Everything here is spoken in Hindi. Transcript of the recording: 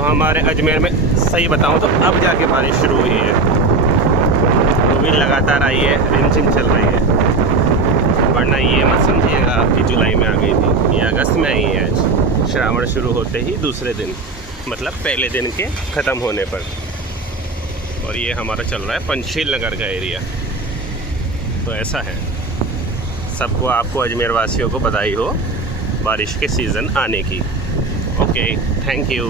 तो हमारे अजमेर में सही बताऊं तो अब जाके बारिश शुरू हुई है, वो भी लगातार आई है, रिमझिम चल रही है। वरना ये मत समझिएगा कि जुलाई में आ गई थी, ये अगस्त में आई है आज, श्रावण शुरू होते ही दूसरे दिन, मतलब पहले दिन के ख़त्म होने पर। और ये हमारा चल रहा है पंचशील नगर का एरिया। तो ऐसा है, सबको आपको अजमेर वासियों को बधाई हो बारिश के सीज़न आने की। Okay, thank you.